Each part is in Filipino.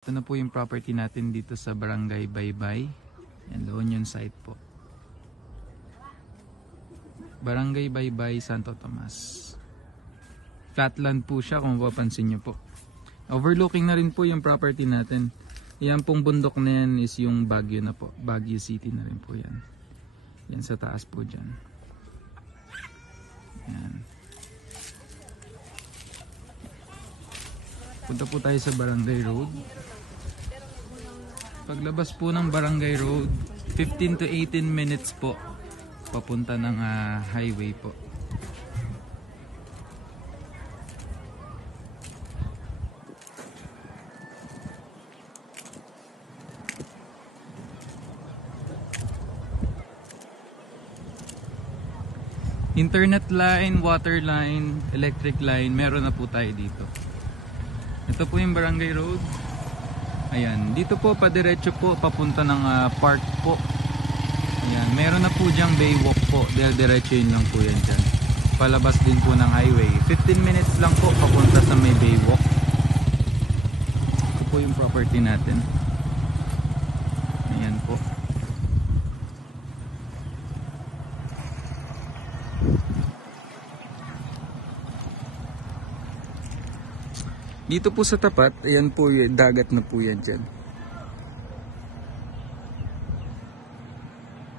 Ito na po yung property natin dito sa Barangay Baybay. Yan, doon yung site po. Barangay Baybay, Santo Tomas. Flatland po siya kung mapapansin nyo po. Overlooking na rin po yung property natin. Yan pong bundok na yan is yung Baguio na po. Baguio City na rin po yan. Yan sa taas po dyan. Yan. Punta po tayo sa Barangay Road. Paglabas po ng Barangay Road, 15 to 18 minutes po papunta ng highway po. Internet line, water line, electric line, meron na po tayo dito. Ito po yung Barangay Road. Ayan, dito po padiretso po papunta ng park po. Ayan, meron na po diyang baywalk po. Diretsuin lang po yan dyan. Palabas din po ng highway. 15 minutes lang po papunta sa may baywalk. Ito po yung property natin. Ayan po. Dito po sa tapat, ayan po yung dagat na po yan dyan.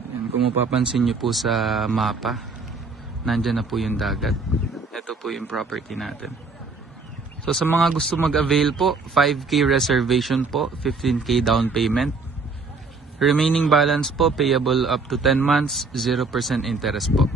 Ayan, kung mapapansin nyo po sa mapa, nandyan na po yung dagat. Ito po yung property natin. So sa mga gusto mag-avail po, 5K reservation po, 15K down payment. Remaining balance po, payable up to 10 months, 0% interest po.